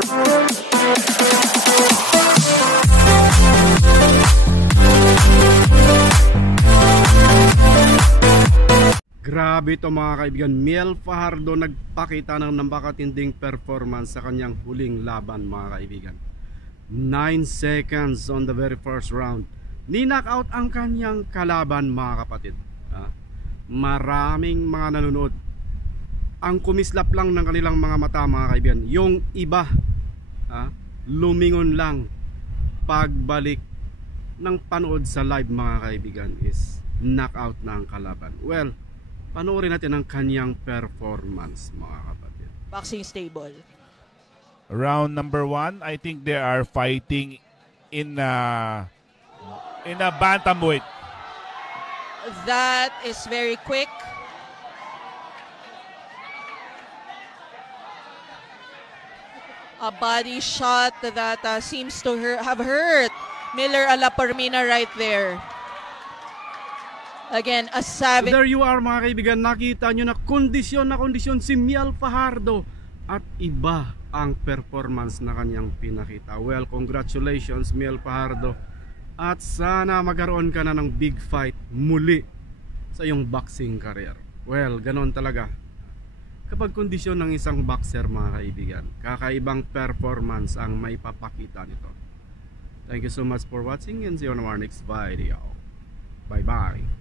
Grabe ito mga kaibigan, Miel Fajardo nagpakita ng napakatinding performance sa kanyang huling laban mga kaibigan. 9 seconds on the very first round. Ni-knockout ang kanyang kalaban mga kapatid. Maraming mga nanonood ang kumislap lang ng kanilang mga mata mga kaibigan. Yung iba lumingon lang pagbalik ng panood sa live mga kaibigan is knockout na ang kalaban. Well, panoorin natin ang kanyang performance mga kapatid. Boxing stable. Round number 1, I think they are fighting in a bantamweight. That is very quick. A body shot that seems to have hurt Miller Alaparmina right there. Again, a savage. So there you are mga kaibigan, nakita nyo na kondisyon si Miel Fajardo at iba ang performance na kanyang pinakita. Well, congratulations Miel Fajardo at sana magkaroon ka na ng big fight muli sa iyong boxing career. Well, ganon talaga kapag kondisyon ng isang boxer mga kaibigan, kakaibang performance ang may papakita nito. Thank you so much for watching and see you on our next video. Bye bye.